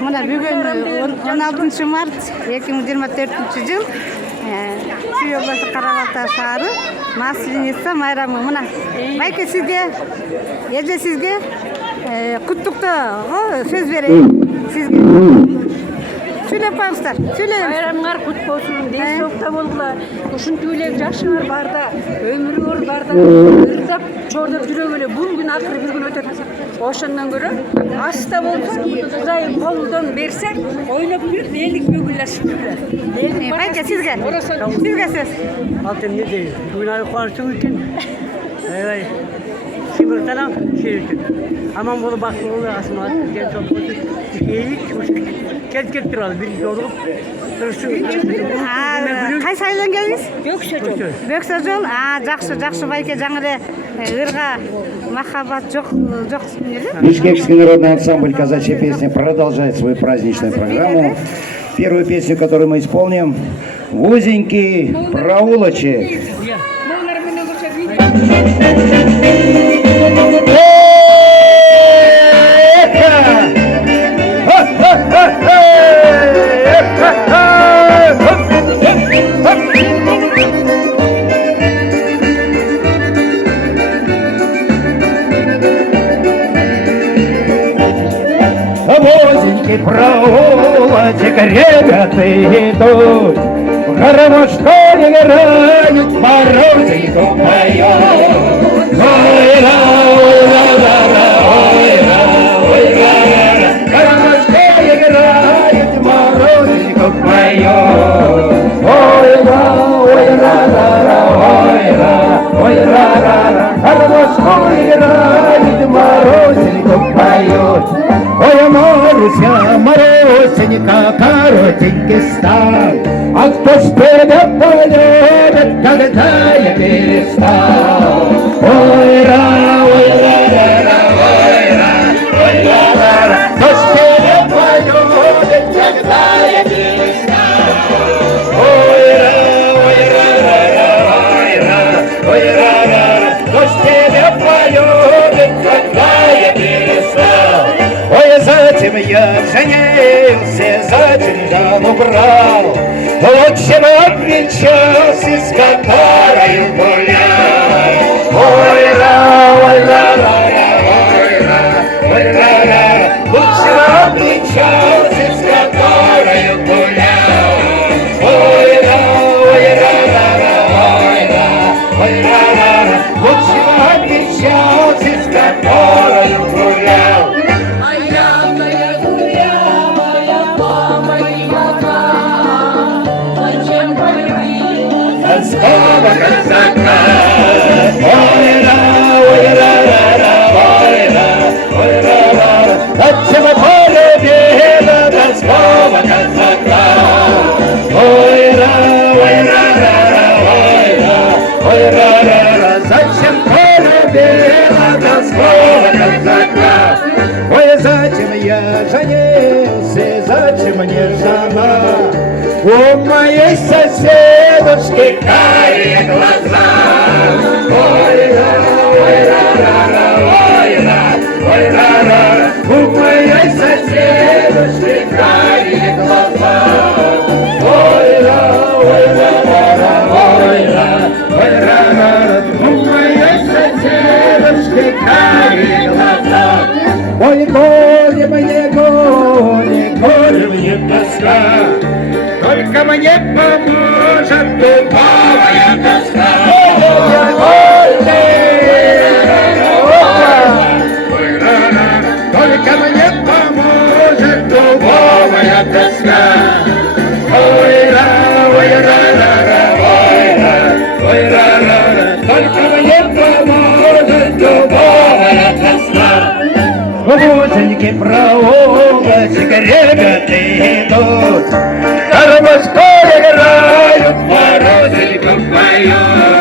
мына бүгін 16 март 2024 жыл Чүй областы Карабалта шаары Масленица майрамы. Мына байке сізге, еже сізге құттықтау сөз берейін сізге. Сөйлеп қойыңыздар. Bayramlar kutlu olsun. Denizlokta boldular. Uşun tüylek yaşlar barda, ömrü barda. Irdap, çordap жүрө böyle. Bu gün akırı bir gün öter. Oşandan göre hasta bolsa, Kudayım kolundan versek, oynap yürüp ellik bөгüller şükürler. Байке сізге. Сізге сөз. Altın ne değil? Bugün alıp konuştuğum için Sivırtanan şey için. Aman bunu baklı oluyor aslında. Genç olması. Gel duralım. Bir yolu. Қайсы айдан келдіңіз? Бөксөжөл. Бөксөжөл. Жақсы байке жаңылы ырға махаббат жоқ Бишкекский народный ансамбль «Казачья песня» продолжает свою праздничную программу. Первую песню, которую мы исполним, «Узенький проулочек». Узенький проулочек, ребята идут, в гармошке играют, морозеньку поют. Ой-ра, ой-ра-ра-ра, ой-ра, ой-ра-ра-ра, в гармошке играют, морозеньку поют. Ой-ра, ой-ра-ра-ра, ой-ра, ой-ра-ра-ра, в гармошке играют, морозеньку поют. Ой, Маруся, Марусенька, коротенький стал, а кто ж тебя полюбит, когда я перестал? Ой-ра, ой-ра-ра-ра, ой-ра, ой-ра-ра-ра, кто ж тебя полюбит, когда я перестал? Ой-ра, ой-ра-ра-ра, ой-ра, ой-ра-ра-ра, кто ж тебя полюбит, когда я перестал? Ой, зачем я женился, зачем жену брал? Лучше бы обвенчался, с которой гулял. Ой-ра, ой-ра-ра-ра, ой-ра, ой-ра-ра-ра, лучше бы обвенчался, с которой гулял. Ой-ра, ой-ра-ра-ра, ой-ра, ой-ра-ра-ра, лучше бы обвенчался, с которой гулял. Донского казака. Ой-ра, ой-ра-ра-ра, ой-ра, ой-ра-ра-ра, отчего полюбила Донского казака. Ой-ра, ой-ра-ра-ра, ой-ра, ой-ра-ра-ра, зачем полюбила Донского казака? Ой, зачем я женился, зачем мне жена? У моей соседушки карие глаза. Ой-ра, ой-ра-ра-ра, ой-ра, ой-ра-ра-ра, у моей соседушки карие глаза. Ой-ра, ой-ра-ра-ра, ой-ра, ой-ра-ра-ра, у моей соседушки карие глаза. Ой, горе мне, горе мне тоска, только мне поможет дубовая доска. Только мне поможет дубовая доска. Ой-ра, ой-ра-ра-ра, ой-ра, ой-ра-ра-ра, только мне поможет дубовая доска. Узенький проулочек, ребята идут, гармошкой играют, морозеньку поют.